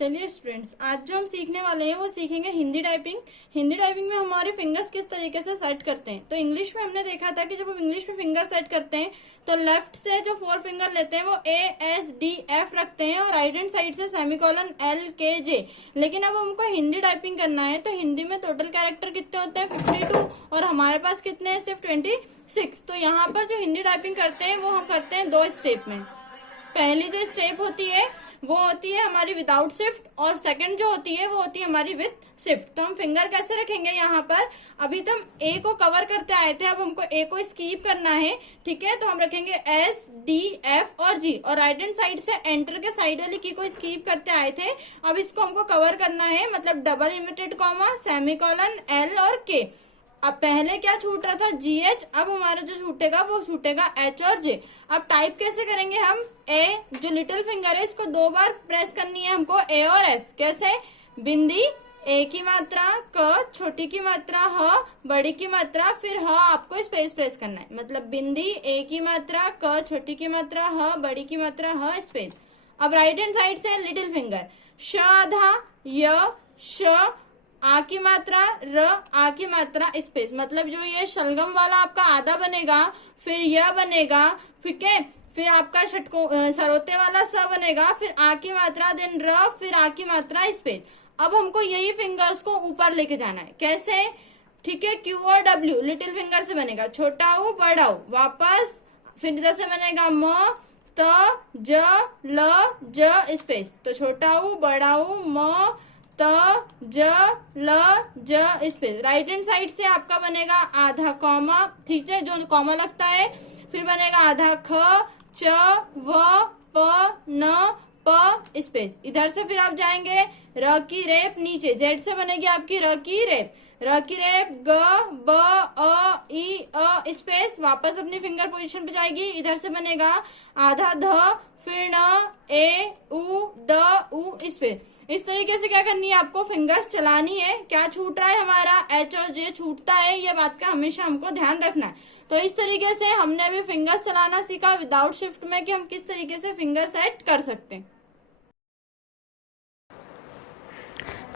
चलिए स्टूडेंट्स, आज जो हम सीखने वाले हैं वो सीखेंगे हिंदी टाइपिंग। हिंदी टाइपिंग में हमारे फिंगर्स किस तरीके से सेट करते हैं। तो इंग्लिश में हमने देखा था कि जब हम इंग्लिश में फिंगर सेट करते हैं तो लेफ्ट से जो 4 फिंगर लेते हैं वो A S D F रखते हैं और राइट हैंड साइड से सेमीकोलन L K J। लेकिन अब हमको हिंदी टाइपिंग करना है तो हिंदी में टोटल कैरेक्टर कितने होते हैं 52 और हमारे पास कितने हैं सिर्फ 26। तो यहाँ पर जो हिंदी टाइपिंग करते हैं वो हम करते हैं 2 स्टेप में। पहली जो स्टेप होती है वो होती है हमारी विदाउट शिफ्ट और सेकंड जो होती है वो होती है हमारी विद शिफ्ट। तो हम फिंगर कैसे रखेंगे यहाँ पर, अभी तो हम ए को कवर करते आए थे, अब हमको ए को स्कीप करना है। ठीक है, तो हम रखेंगे S D F और G और राइट हैंड साइड से एंटर के साइड वाली की को स्कीप करते आए थे। अब इसको हमको कवर करना है, मतलब double inverted comma semicolon L और K। अब पहले क्या छूट रहा था GH, अब हमारा जो छूटेगा वो छूटेगा H और J। अब टाइप कैसे करेंगे हम, A जो लिटिल फिंगर है इसको 2 बार प्रेस करनी है हमको, A और S। कैसे, बिंदी A की मात्रा, क छोटी की मात्रा, ह बड़ी की मात्रा, फिर ह आपको स्पेस प्रेस करना है। मतलब बिंदी A की मात्रा, क छोटी की मात्रा, ह बड़ी की मात्रा, ह स्पेस। अब राइट हैंड साइड से लिटिल फिंगर श आधा, य श आ की मात्रा, र आ की मात्रा स्पेस। मतलब जो ये शलगम वाला आपका आधा बनेगा, फिर यह बनेगा, ठीक है, फिर आपका षटको सरोते वाला स बनेगा, फिर आ की मात्रा, देन र, फिर आ की मात्रा स्पेस। अब हमको यही फिंगर्स को ऊपर लेके जाना है। कैसे, ठीक है, Q और W लिटिल फिंगर से बनेगा, छोटा ऊ बड़ा ऊ, वापस फिर इधर से बनेगा म त ज ल ज स्पेस। तो छोटा ऊ बड़ा ऊ म त ज ल ज स्पेस। राइट हैंड साइड से आपका बनेगा आधा कॉमा, ठीक है, जो कॉमा लगता है, फिर बनेगा आधा ख च व प न प स्पेस। इधर से फिर आप जाएंगे र की रेप नीचे, जेड से बनेगी आपकी र की रेप, र की रेप ग ब अ ई अ स्पेस। वापस अपनी फिंगर पोजीशन पे जाएगी, इधर से बनेगा आधा ध, फिर न ए उ द उ स्पेस। इस तरीके से क्या करनी है आपको, फिंगर्स चलानी है। क्या छूट रहा है हमारा, H और J छूटता है, ये बात का हमेशा हमको ध्यान रखना है। तो इस तरीके से हमने अभी फिंगर्स चलाना सीखा विदाउट शिफ्ट में कि हम किस तरीके से फिंगर सेट कर सकते हैं।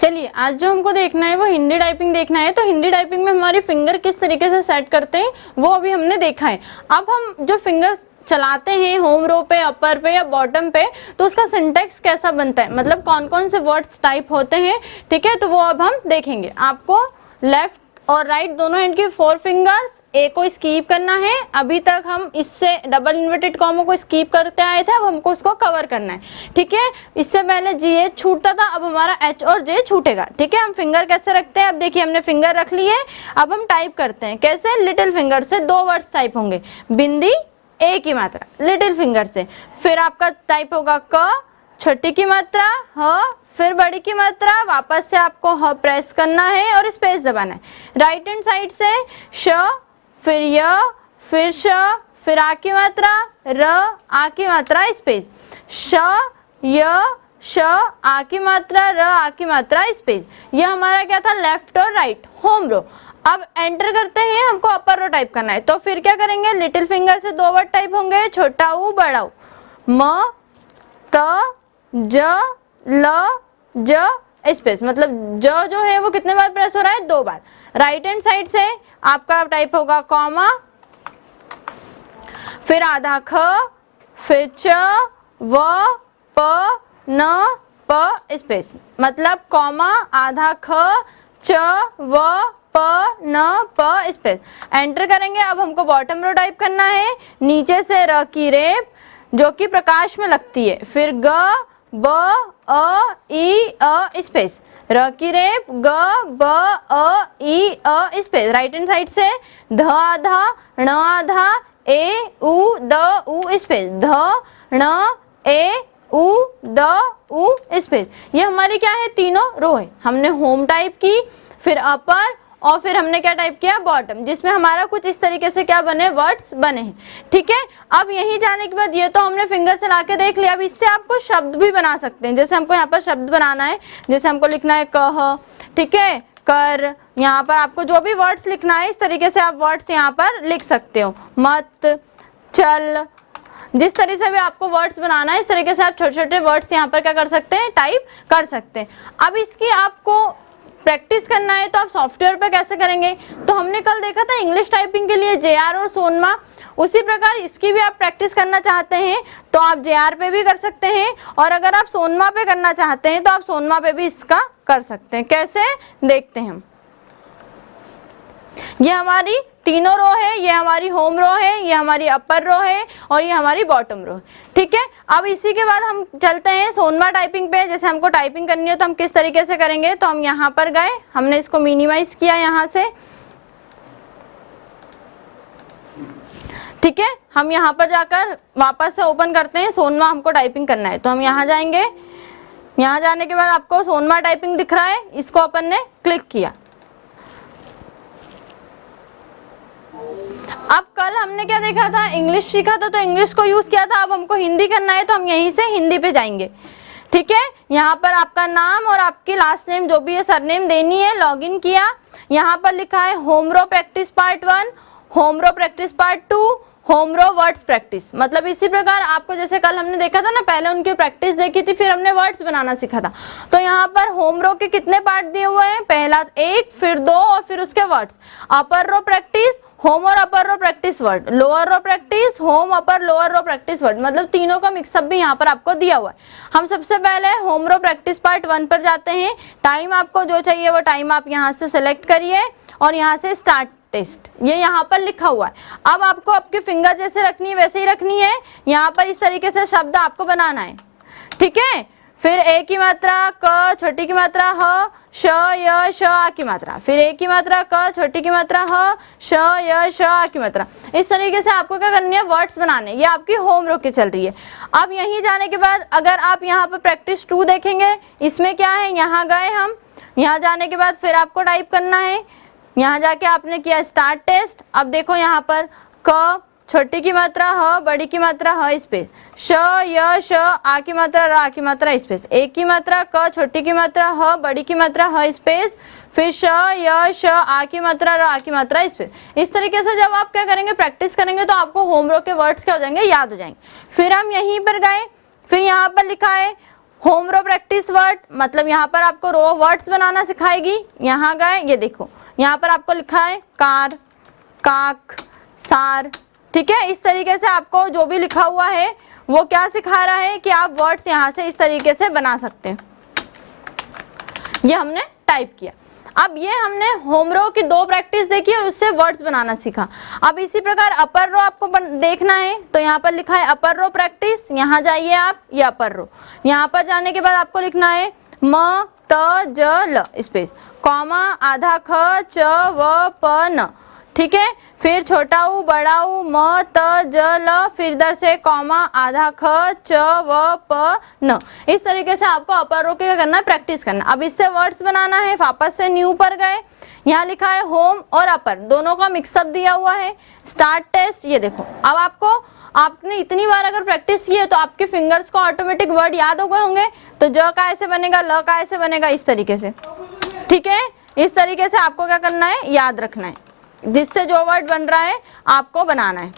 चलिए, आज जो हमको देखना है वो हिंदी टाइपिंग देखना है। तो हिंदी टाइपिंग में हमारी फिंगर किस तरीके से सेट करते हैं वो अभी हमने देखा है। अब हम जो फिंगर चलाते हैं होम रो पे, अपर पे या बॉटम पे, तो उसका सिंटेक्स कैसा बनता है, मतलब कौन कौन से वर्ड्स टाइप होते हैं। ठीक है, तो वो अब हम देखेंगे। आपको लेफ्ट और राइट दोनों हैंड की 4 फिंगर्स, ए को स्कीप करना है। अभी तक हम इससे डबल इन्वर्टेड कॉमा को स्कीप करते आए थे, अब हमको उसको कवर करना है। ठीक है, इससे पहले GH छूटता था, अब हमारा H और J छूटेगा। ठीक है, हम फिंगर कैसे रखते हैं, अब देखिए हमने फिंगर रख ली है। अब हम टाइप करते हैं कैसे, लिटिल फिंगर से 2 वर्ड्स टाइप होंगे, बिंदी A की मात्रा लिटिल फिंगर से, फिर आपका टाइप होगा क छोटी की मात्रा, ह फिर बड़ी की मात्रा, वापस से आपको ह प्रेस करना है और स्पेस दबाना है। राइट हैंड साइड से श, फिर य, फिर श, फिर आ की मात्रा, र आ की मात्रा स्पेस, श य श आ की मात्रा, र आ की मात्रा स्पेस। यह हमारा क्या था, लेफ्ट और राइट होम रो। अब एंटर करते हैं, हमको अपर रो टाइप करना है। तो फिर क्या करेंगे, लिटिल फिंगर से 2 वर्ड टाइप होंगे, छोटा ऊ बड़ा ऊ, म त ज ल ज स्पेस। मतलब ज जो है वो कितने बार प्रेस हो रहा है, 2 बार। राइट हैंड साइड से आपका टाइप होगा कॉमा, फिर आधा ख, फिर च व प न प स्पेस। मतलब कॉमा, आधा ख, च व प न प स्पेस। एंटर करेंगे। अब हमको बॉटम रो टाइप करना है, नीचे से र की रेप जो कि प्रकाश में लगती है, फिर ग ब अ ई अ स्पेस, र की रेप ग ब अ ई अ स्पेस। राइट हैंड साइड से ध आधा, ण आधा, ए उ द उ स्पेस, ध ण ए उ द उ स्पेस। ये हमारी क्या है, तीनों रो है। हमने होम टाइप की, फिर अपर, और फिर हमने क्या टाइप किया, बॉटम, जिसमें हमारा कुछ इस तरीके से क्या बने, वर्ड्स बने हैं। ठीक है, अब यहीं जाने के बाद ये तो हमने फिंगर चला के देख लिया। अब इससे आपको शब्द भी बना सकते हैं। जैसे हमको यहाँ पर शब्द बनाना है, जैसे हमको लिखना है कह, ठीक है, कर, यहाँ पर आपको जो भी वर्ड्स लिखना है इस तरीके से आप वर्ड्स यहाँ पर लिख सकते हो। मत, चल, जिस तरह से भी आपको वर्ड्स बनाना है इस तरीके से आप छोटे छोटे वर्ड्स यहाँ पर क्या कर सकते हैं, टाइप कर सकते हैं। अब इसकी आपको प्रैक्टिस करना है तो आप सॉफ्टवेयर पे कैसे करेंगे, तो हमने कल देखा था इंग्लिश टाइपिंग के लिए JR और सोनमा, उसी प्रकार इसकी भी आप प्रैक्टिस करना चाहते हैं तो आप JR पे भी कर सकते हैं, और अगर आप सोनमा पे करना चाहते हैं तो आप सोनमा पे भी इसका कर सकते हैं। कैसे देखते हैं हम। ये हमारी तीनों रो है, ये हमारी होम रो है, ये हमारी अपर रो है और ये हमारी बॉटम रो है। ठीक है, अब इसी के बाद हम चलते हैं सोनमा टाइपिंग पे। जैसे हमको टाइपिंग करनी है तो हम किस तरीके से करेंगे, तो हम यहाँ पर गए, हमने इसको मिनिमाइज किया यहाँ से। ठीक है, हम यहाँ पर जाकर वापस से ओपन करते हैं, सोनमा हमको टाइपिंग करना है तो हम यहाँ जाएंगे। यहाँ जाने के बाद आपको सोनमा टाइपिंग दिख रहा है, इसको अपन ने क्लिक किया। अब कल हमने क्या देखा था, इंग्लिश सीखा था तो इंग्लिश को यूज किया था। अब हमको हिंदी करना है तो हम यहीं से हिंदी पे जाएंगे। ठीक है, यहाँ पर आपका नाम और आपकी लास्ट नेम जो भी है सरनेम देनी है, लॉगिन किया। यहाँ पर लिखा है होम रो प्रैक्टिस पार्ट 1, होम रो प्रैक्टिस पार्ट 2, होम रो वर्ड्स प्रैक्टिस। मतलब इसी प्रकार आपको जैसे कल हमने देखा था ना, पहले उनकी प्रैक्टिस देखी थी फिर हमने वर्ड्स बनाना सीखा था। तो यहाँ पर होम रो के कितने पार्ट दिए हुए हैं, पहला 1, फिर 2 और फिर उसके वर्ड्स। अपर रो प्रैक्टिस, होम और अपर रो practice word, lower row practice, home upper lower row practice word, मतलब तीनों का मिक्सअप भी यहाँ पर आपको दिया हुआ है। हम सबसे पहले होम रो प्रैक्टिस पार्ट 1 पर जाते हैं। टाइम आपको जो चाहिए वो टाइम आप यहाँ से सिलेक्ट करिए और यहाँ से स्टार्ट टेस्ट, ये यहाँ पर लिखा हुआ है। अब आपको आपके फिंगर जैसे रखनी है वैसे ही रखनी है, यहाँ पर इस तरीके से शब्द आपको बनाना है। ठीक है, फिर ए की मात्रा क, छोटी की मात्रा ह, श य श आ की मात्रा, फिर ए की मात्रा क, छोटी की मात्रा ह, श य श आ की मात्रा। इस तरीके से आपको क्या करनी है, वर्ड्स बनाने। ये आपकी होम रो की चल रही है। अब यहीं जाने के बाद अगर आप यहाँ पर प्रैक्टिस 2 देखेंगे, इसमें क्या है, यहाँ गए हम, यहाँ जाने के बाद फिर आपको टाइप करना है, यहाँ जाके आपने किया स्टार्ट टेस्ट। अब देखो यहाँ पर क, छोटी की मात्रा ह, बड़ी की मात्रा ह स्पेस, श य श आ की मात्रा र आ की मात्रा स्पेस, ए की मात्रा क, छोटी की मात्रा ह, बड़ी की मात्रा ह स्पेस, फिर श य श आ की मात्रा र आ की मात्रा स्पेस। इस तरीके से जब आप क्या करेंगे, प्रैक्टिस करेंगे तो आपको होम रो के वर्ड्स क्या हो जाएंगे, याद हो जाएंगे। फिर हम यहीं पर गए, फिर यहाँ पर लिखा है होम रो प्रैक्टिस वर्ड, मतलब यहाँ पर आपको रो वर्ड्स बनाना सिखाएगी। यहाँ गए, ये देखो यहाँ पर आपको लिखा है कार, काक, सार। ठीक है, इस तरीके से आपको जो भी लिखा हुआ है वो क्या सिखा रहा है कि आप वर्ड्स यहाँ से इस तरीके से बना सकते हैं। ये हमने टाइप किया। अब ये हमने होम रो की 2 प्रैक्टिस देखी और उससे वर्ड्स बनाना सीखा। अब इसी प्रकार अपर रो आपको देखना है तो यहाँ पर लिखा है अपर रो प्रैक्टिस, यहाँ जाइए आप, ये अपर रो। यहाँ पर जाने के बाद आपको लिखना है म त ज ल स्पेस, कॉमा आधा ख च व प न। ठीक है, फिर छोटा ऊ, बड़ा ऊ, म त ज ल, फिर इधर से कॉमा आधा ख च व प न। इस तरीके से आपको अपर रो के क्या करना है, प्रैक्टिस करना। अब इससे वर्ड्स बनाना है। वापस से न्यू पर गए, यहाँ लिखा है होम और अपर दोनों का मिक्सअप दिया हुआ है, स्टार्ट टेस्ट। ये देखो, अब आपने इतनी बार अगर प्रैक्टिस की है तो आपके फिंगर्स को ऑटोमेटिक वर्ड याद हो गए होंगे। तो ज का ऐसे बनेगा, ल का ऐसे बनेगा, इस तरीके से। ठीक है, इस तरीके से आपको क्या करना है, याद रखना है, जिससे जो वर्ड बन रहा है आपको बनाना है।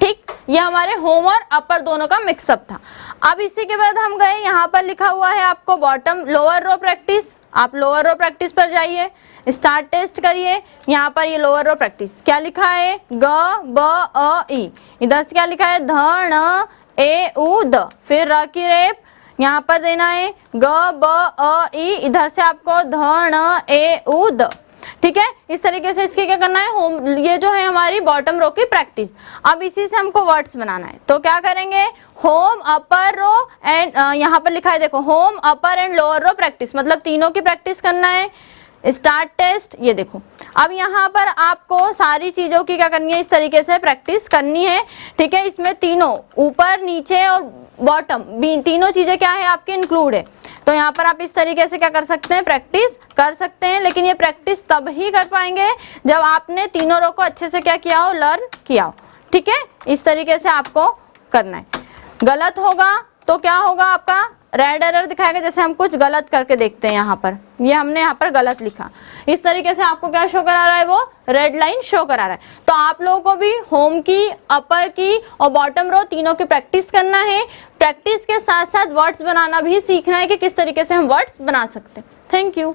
ठीक, ये हमारे होम और अपर दोनों का मिक्सअप था। अब इसी के बाद हम गए, यहाँ पर लिखा हुआ है आपको बॉटम लोअर रो प्रैक्टिस। आप लोअर रो प्रैक्टिस पर जाइए, स्टार्ट टेस्ट करिए। यहाँ पर ये लोअर रो प्रैक्टिस क्या लिखा है, ग ब अ ई, इधर से क्या लिखा है, ध ण ए उ द, फिर र की रेप यहाँ पर देना है ग ब अ ई, इधर से आपको ध ण ए उ द। ठीक है, इस तरीके से इसके क्या करना है, होम, ये जो है हमारी बॉटम रो की प्रैक्टिस। अब इसी से हमको वर्ड्स बनाना है तो क्या करेंगे, होम अपर रो एंड यहाँ पर लिखा है देखो, home upper and lower row practice, मतलब तीनों की प्रैक्टिस करना है। स्टार्ट टेस्ट, ये देखो। अब यहाँ पर आपको सारी चीजों की क्या करनी है, इस तरीके से प्रैक्टिस करनी है। ठीक है, इसमें तीनों ऊपर, नीचे और बॉटम तीनों चीजें क्या है आपके इंक्लूड है। तो यहाँ पर आप इस तरीके से क्या कर सकते हैं, प्रैक्टिस कर सकते हैं। लेकिन ये प्रैक्टिस तब ही कर पाएंगे जब आपने तीनों रो को अच्छे से क्या किया हो, लर्न किया हो। ठीक है, इस तरीके से आपको करना है। गलत होगा तो क्या होगा, आपका रेड एरर दिखाएगा, जैसे हम कुछ गलत करके देखते हैं यहाँ पर, ये हमने यहाँ पर गलत लिखा, इस तरीके से आपको क्या शो करा रहा है, वो रेड लाइन शो करा रहा है। तो आप लोगों को भी होम की, अपर की और बॉटम रो तीनों की प्रैक्टिस करना है। प्रैक्टिस के साथ साथ वर्ड्स बनाना भी सीखना है कि किस तरीके से हम वर्ड्स बना सकते हैं। Thank you.